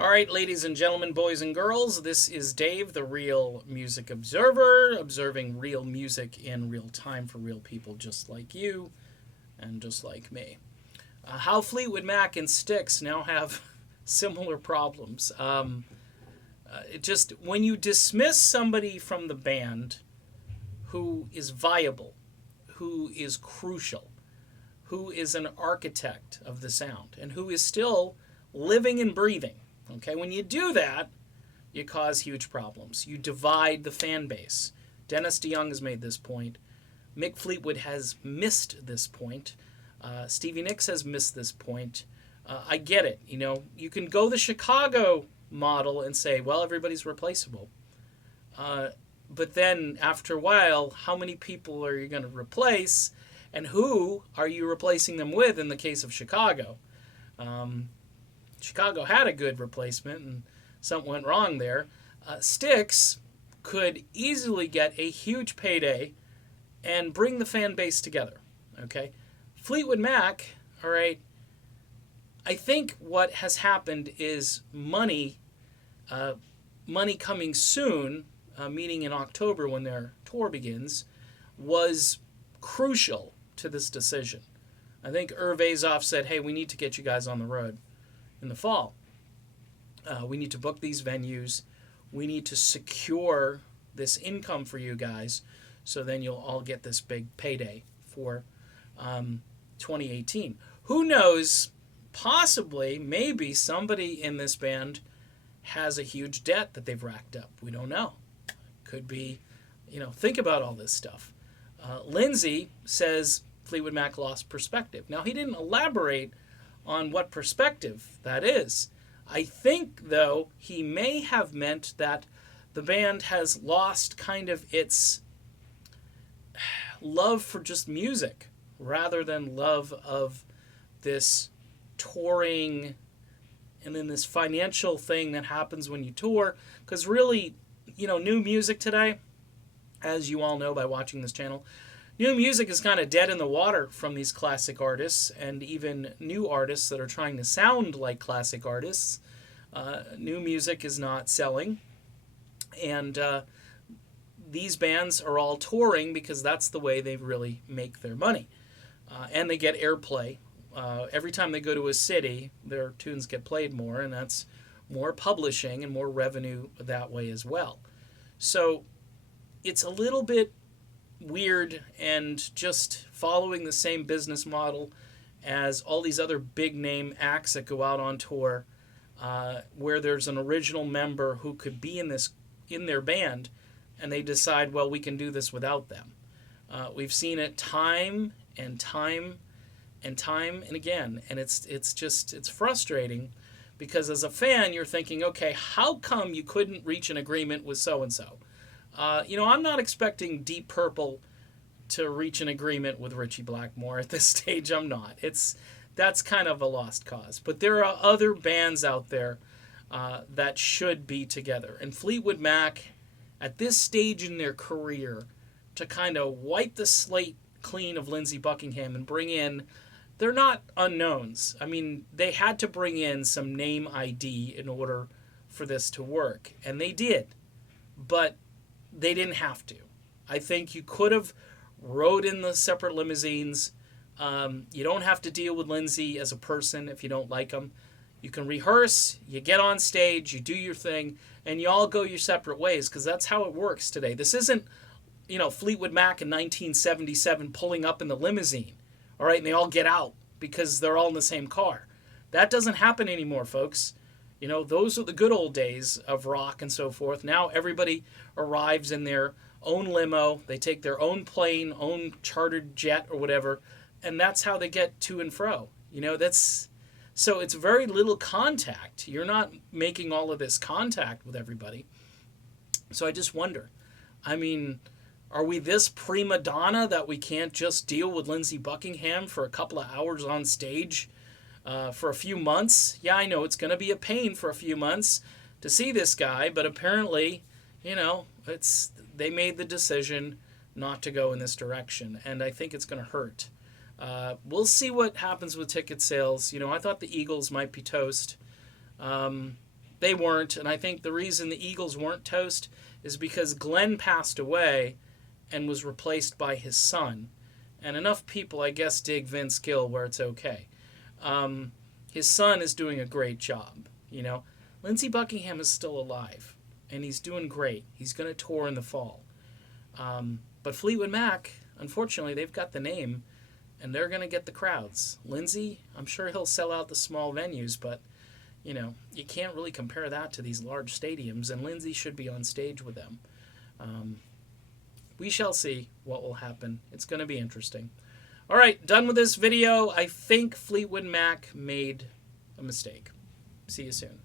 All right, ladies and gentlemen, boys and girls, this is Dave, the Real Music Observer, observing real music in real time for real people just like you and just like me. How Fleetwood Mac and Styx now have similar problems. It just, when you dismiss somebody from the band who is viable, who is crucial, who is an architect of the sound, and who is still living and breathing. Okay, when you do that, you cause huge problems. You divide the fan base. Dennis DeYoung has made this point. Mick Fleetwood has missed this point. Stevie Nicks has missed this point. I get it. You know, you can go the Chicago model and say, well, everybody's replaceable. But then after a while, how many people are you going to replace? And who are you replacing them with in the case of Chicago? Chicago had a good replacement and something went wrong there. Styx could easily get a huge payday and bring the fan base together. Okay? Fleetwood Mac, all right, I think what has happened is money coming soon, meaning in October when their tour begins, was crucial to this decision. I think Irv Azoff said, hey, we need to get you guys on the road in the fall. We need to book these venues. We need to secure this income for you guys so then you'll all get this big payday for 2018. Who knows, possibly, maybe somebody in this band has a huge debt that they've racked up. We don't know. Could be, think about all this stuff. Lindsay says Fleetwood Mac lost perspective. Now, he didn't elaborate on what perspective that is. I think, though, he may have meant that the band has lost kind of its love for just music rather than love of this touring and then this financial thing that happens when you tour. Because really, new music today, as you all know by watching this channel, new music is kind of dead in the water from these classic artists and even new artists that are trying to sound like classic artists. New music is not selling. And these bands are all touring because that's the way they really make their money. And they get airplay. Every time they go to a city, their tunes get played more, and that's more publishing and more revenue that way as well. So it's a little bit weird and just following the same business model as all these other big name acts that go out on tour, where there's an original member who could be in their band, and they decide, well, we can do this without them. We've seen it time and time and time and again, and it's frustrating because as a fan you're thinking, okay, how come you couldn't reach an agreement with so and so? I'm not expecting Deep Purple to reach an agreement with Ritchie Blackmore at this stage. I'm not. That's kind of a lost cause. But there are other bands out there that should be together. And Fleetwood Mac, at this stage in their career, to kind of wipe the slate clean of Lindsey Buckingham and bring in, they're not unknowns. I mean, they had to bring in some name ID in order for this to work. And they did. But they didn't have to. I think you could have rode in the separate limousines. You don't have to deal with Lindsay as a person if you don't like him. You can rehearse, you get on stage, you do your thing, and you all go your separate ways because that's how it works today. This isn't, Fleetwood Mac in 1977 pulling up in the limousine, all right, and they all get out because they're all in the same car. That doesn't happen anymore, folks. Those are the good old days of rock and so forth. Now everybody arrives in their own limo. They take their own plane, own chartered jet or whatever, and that's how they get to and fro. So it's very little contact. You're not making all of this contact with everybody. So I just wonder, are we this prima donna that we can't just deal with Lindsey Buckingham for a couple of hours on stage? For a few months. Yeah, I know it's going to be a pain for a few months to see this guy, but apparently, they made the decision not to go in this direction, and I think it's going to hurt. We'll see what happens with ticket sales. I thought the Eagles might be toast. They weren't, and I think the reason the Eagles weren't toast is because Glenn passed away and was replaced by his son. And enough people, I guess, dig Vince Gill where it's okay. His son is doing a great job, you know. Lindsey Buckingham is still alive, and he's doing great. He's going to tour in the fall. But Fleetwood Mac, unfortunately, they've got the name, and they're going to get the crowds. Lindsey, I'm sure he'll sell out the small venues, but, you know, you can't really compare that to these large stadiums, and Lindsey should be on stage with them. We shall see what will happen. It's going to be interesting. All right, done with this video. I think Fleetwood Mac made a mistake. See you soon.